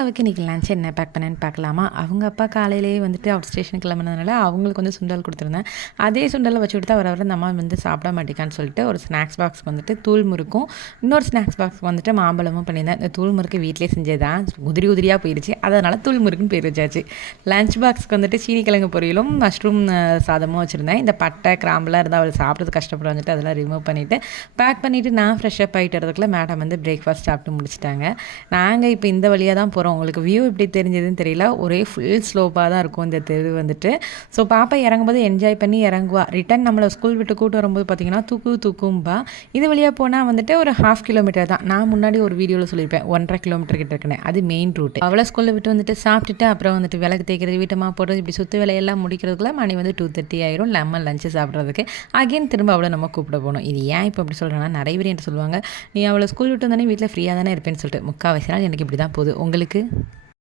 அவருக்கு இன்றைக்கி லஞ்ச் என்ன பேக் பண்ணேன்னு பார்க்கலாமா? அவங்க அப்பா காலையிலேயே வந்துட்டு அவுட் ஸ்டேஷன் கிளம்புனதுனால அவங்களுக்கு வந்து சுண்டல் கொடுத்துருந்தேன். அதே சுண்டலை வச்சு கொடுத்தா வர வர நம்ம அம்மா வந்து சாப்பிட மாட்டேக்கான்னு சொல்லிட்டு ஒரு ஸ்நாக்ஸ் பாக்ஸ் வந்துட்டு தூள் முறுக்கும். இன்னொரு ஸ்நாக்ஸ் பாக்ஸ் வந்துட்டு மாம்பழமும் பண்ணியிருந்தேன். இந்த தூள் முறுக்கு வீட்டிலே செஞ்சது தான் உதிரி உதிரியாக போயிடுச்சு அதனால் தூள் முறுக்குன்னு பேர் வச்சாச்சு. லஞ்ச் பாக்ஸ்க்கு வந்துட்டு சீனி கிழங்கு பொரியலும் மஷ்ரூம் சாதமும் வச்சுருந்தேன். இந்த பட்டை கிராம்பெலாம் இருந்தால் அவள் சாப்பிட்றது கஷ்டப்பட வந்துட்டு அதெல்லாம் ரிமூவ் பண்ணிவிட்டு பேக் பண்ணிவிட்டு நான் ஃப்ரெஷ்ஷப் ஆகிட்டு வரதுக்குள்ளே மேடம் வந்து பிரேக்ஃபாஸ்ட் சாப்பிட்டு முடிச்சிட்டாங்க. நாங்கள் இப்போ இந்த வழியாக தான் போகிறோம் உங்களுக்கு வியூ எப்படி தெரிஞ்சதுன்னு தெரியல. ஒரே ஃபுல் ஸ்லோப்பாக தான் இருக்கும் இந்த தெரு வந்துட்டு. ஸோ பாப்பா இறங்கும்போது என்ஜாய் பண்ணி இறங்குவா. ரிட்டன் நம்மளை ஸ்கூல் விட்டு கூட்டு வரும்போது பார்த்தீங்கன்னா தூக்கு தூக்கும்பா. இது வழியாக போனால் வந்துட்டு ஒரு ஹாஃப் கிலோமீட்டர் தான். நான் முன்னாடி ஒரு வீடியோவில் சொல்லியிருப்பேன் ஒன்றரை கிலோமீட்டர் கிட்ட இருக்கேன் அது மெயின் ரூட் அவளை ஸ்கூலில் விட்டு வந்துட்டு சாப்பிட்டுட்டு அப்புறம் வந்துட்டு விளக்கு தேய்க்கிறது வீட்டமாக போடுறது இப்படி சுற்று வேலையெல்லாம் முடிக்கிறதுக்குள்ள மணி வந்து டூ தேர்ட்டி ஆயிரும். லெமன் லஞ்சு சாப்பிட்றதுக்கு. அகைன் திரும்ப அவளை நம்ம கூப்பிட போகணும். இது ஏன் இப்போ அப்படி சொல்கிறேன்னா நிறைய பேர் என்ன சொல்லுவாங்க நீ அவளை ஸ்கூல் விட்டு வந்தானே வீட்டில் ஃப்ரீயாக தானே இருப்பேன்னு சொல்லிட்டு. முக்கால் வயசு நாள் எனக்கு இப்படி தான் போகுது. உங்களுக்கு இருக்குது